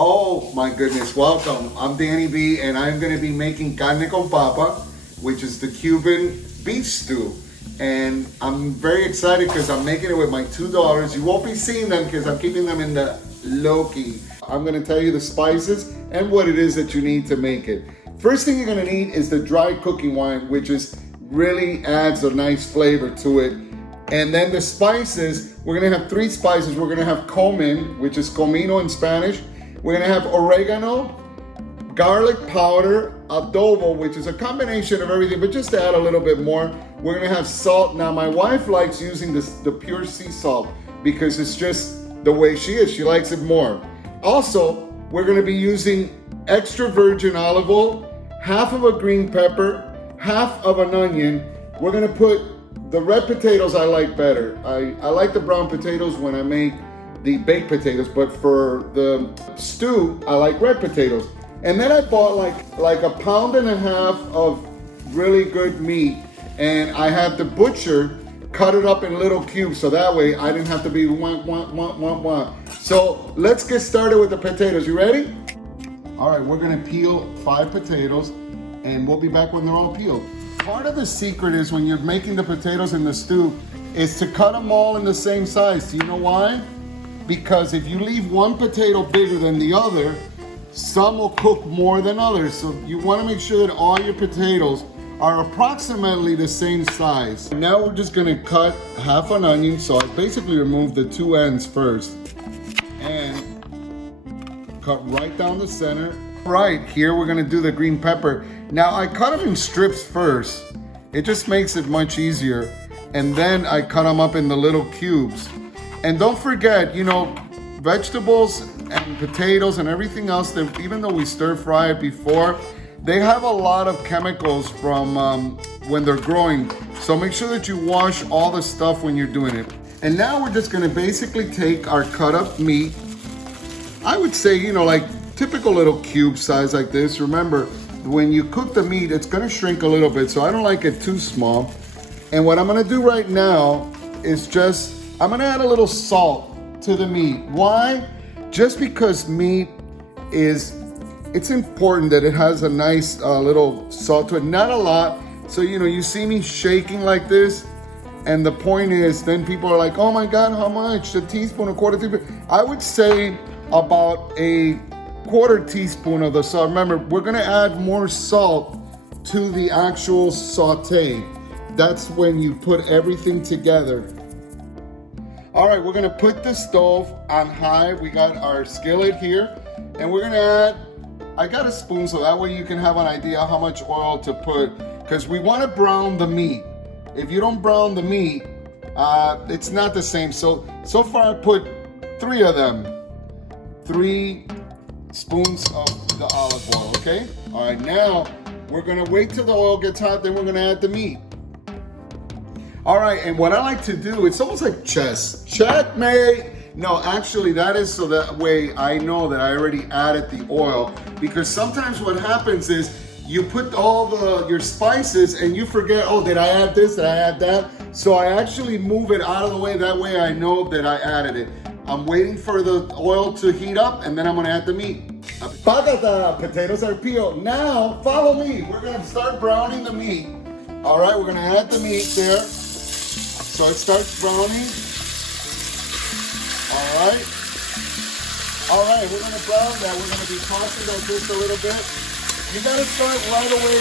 Oh my goodness, welcome. I'm Danny B and I'm gonna be making carne con papa, which is the Cuban beef stew. And I'm very excited because I'm making it with my two daughters. You won't be seeing them because I'm keeping them in the low-key. I'm gonna tell you the spices and what it is that you need to make it. First thing you're gonna need is the dry cooking wine, which is really adds a nice flavor to it. And then the spices, we're gonna have three spices. We're gonna have cumin, which is comino in Spanish. We're gonna have oregano, garlic powder, adobo, which is a combination of everything, but just to add a little bit more. We're gonna have salt. Now my wife likes using the pure sea salt because it's just the way she is. She likes it more. Also, we're gonna be using extra virgin olive oil, half of a green pepper, half of an onion. We're gonna put the red potatoes I like better. I like the brown potatoes when I make the baked potatoes, but for the stew, I like red potatoes. And then I bought like a pound and a half of really good meat, and I had the butcher cut it up in little cubes so that way I didn't have to be wah. So let's get started with the potatoes. You ready? All right, we're gonna peel 5 potatoes and we'll be back when they're all peeled. Part of the secret is when you're making the potatoes in the stew is to cut them all in the same size. Do you know why? Because if you leave one potato bigger than the other, some will cook more than others. So you want to make sure that all your potatoes are approximately the same size. Now we're just going to cut half an onion. So I basically remove the 2 ends first and cut right down the center. Right here we're going to do the green pepper. Now I cut them in strips first. It just makes it much easier. And then I cut them up in the little cubes. And don't forget, you know, vegetables and potatoes and everything else, that even though we stir fry it before, they have a lot of chemicals from when they're growing. So make sure that you wash all the stuff when you're doing it. And now we're just gonna basically take our cut up meat. I would say, you know, like typical little cube size like this. Remember, when you cook the meat, it's gonna shrink a little bit, so I don't like it too small. And what I'm gonna do right now is I'm gonna add a little salt to the meat. Why? Just because meat it's important that it has a nice little salt to it, not a lot. So, you know, you see me shaking like this, and the point is, then people are like, oh my God, how much? A teaspoon, a quarter teaspoon? I would say about a quarter teaspoon of the salt. Remember, we're gonna add more salt to the actual saute. That's when you put everything together. All right, we're gonna put the stove on high. We got our skillet here, and we're gonna add, I got a spoon so that way you can have an idea how much oil to put, because we wanna brown the meat. If you don't brown the meat, it's not the same. So far I put 3 of them. 3 spoons of the olive oil, okay? All right, now we're gonna wait till the oil gets hot, then we're gonna add the meat. All right, and what I like to do, it's almost like chess. Checkmate! No, actually that is so that way I know that I already added the oil, because sometimes what happens is you put all your spices and you forget, oh, did I add this, did I add that? So I actually move it out of the way, that way I know that I added it. I'm waiting for the oil to heat up and then I'm gonna add the meat. Patata, potatoes are peeled. Now, follow me. We're gonna start browning the meat. All right, we're gonna add the meat there. So it starts browning. All right, we're gonna brown that. We're gonna be tossing that just a little bit. You gotta start right away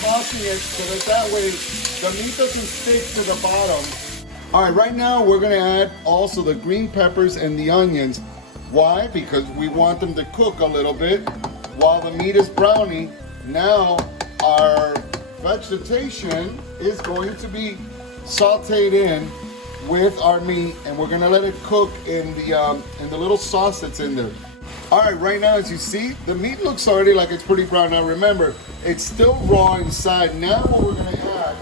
tossing it so that way the meat doesn't stick to the bottom. All right, right now we're gonna add also the green peppers and the onions. Why? Because we want them to cook a little bit while the meat is browning. Now our vegetation is going to be sauteed in with our meat, and we're gonna let it cook in the little sauce that's in there. All right, right now as you see, the meat looks already like it's pretty brown. Now remember, it's still raw inside. Now what we're gonna add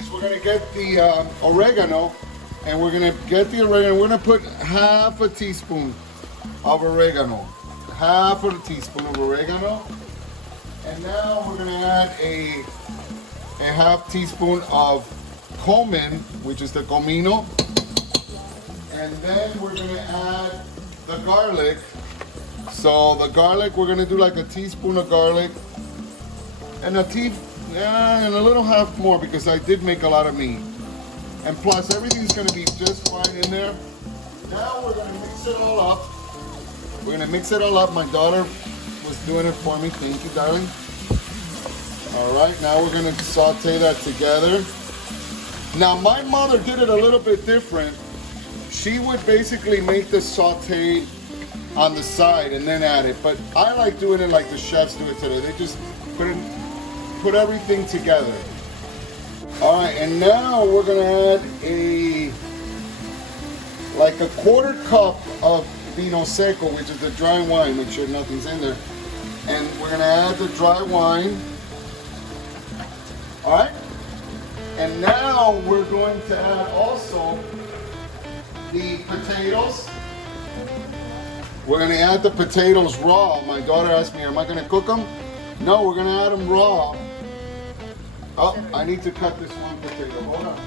is we're gonna get the oregano, and we're gonna put half a teaspoon of oregano. Half of a teaspoon of oregano. And now we're gonna add a half teaspoon of cumin, which is the comino. And then we're gonna add the garlic, So the garlic, we're gonna do like a teaspoon of garlic and and a little half more because I did make a lot of meat. And plus everything's gonna be just fine in there. Now we're gonna mix it all up. We're gonna mix it all up. My daughter was doing it for me. Thank you, darling. All right, now we're gonna saute that together. Now my mother did it a little bit different. She would basically make the saute on the side and then add it, but I like doing it like the chefs do it today. They just put everything together. All right, and now we're gonna add like a quarter cup of vino seco, which is the dry wine. Make sure nothing's in there. And we're gonna add the dry wine. All right, and now we're going to add also the potatoes. We're gonna add the potatoes raw. My daughter asked me, am I gonna cook them? No, we're gonna add them raw. Oh, I need to cut this one potato, hold on.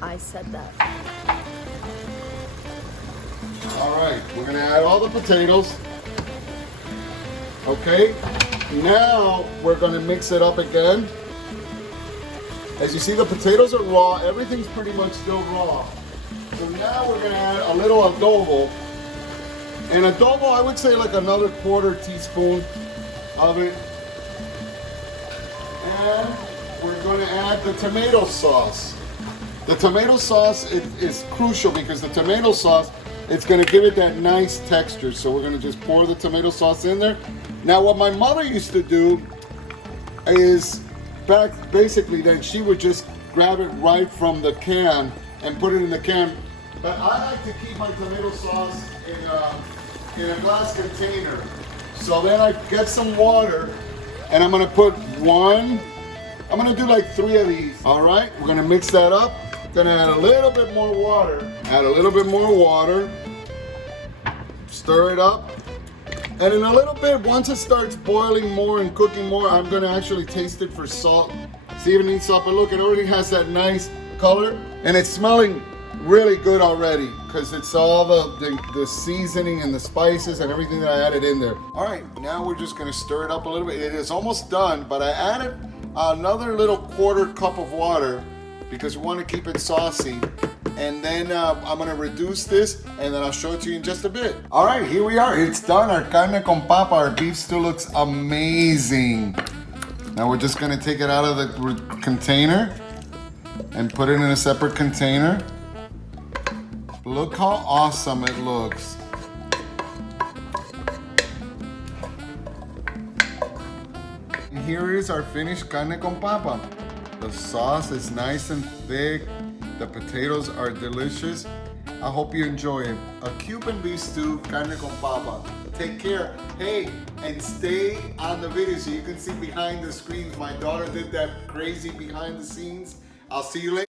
I said that. All right, we're gonna add all the potatoes. Okay, now we're gonna mix it up again. As you see, the potatoes are raw. Everything's pretty much still raw. So now we're gonna add a little adobo. And adobo, I would say like another quarter teaspoon of it. And we're gonna add the tomato sauce. The tomato sauce is crucial because the tomato sauce, it's gonna give it that nice texture. So we're gonna just pour the tomato sauce in there. Now what my mother used to do is basically then she would just grab it right from the can and put it in the can. But I like to keep my tomato sauce in a glass container. So then I get some water and I'm gonna put I'm gonna do like 3 of these. All right, we're gonna mix that up. Gonna add a little bit more water. Add a little bit more water. Stir it up. And in a little bit, once it starts boiling more and cooking more, I'm gonna actually taste it for salt. See if it needs salt, but look, it already has that nice color and it's smelling really good already because it's all the seasoning and the spices and everything that I added in there. All right, now we're just gonna stir it up a little bit. It is almost done, but I added another little quarter cup of water because we wanna keep it saucy. And then I'm gonna reduce this and then I'll show it to you in just a bit. All right, here we are. It's done. Our carne con papa, our beef stew looks amazing. Now we're just gonna take it out of the container and put it in a separate container. Look how awesome it looks. And here is our finished carne con papa. The sauce is nice and thick. The potatoes are delicious. I hope you enjoy it. A Cuban beef stew, carne con papa. Take care. Hey, and stay on the video so you can see behind the screens. My daughter did that crazy behind the scenes. I'll see you later.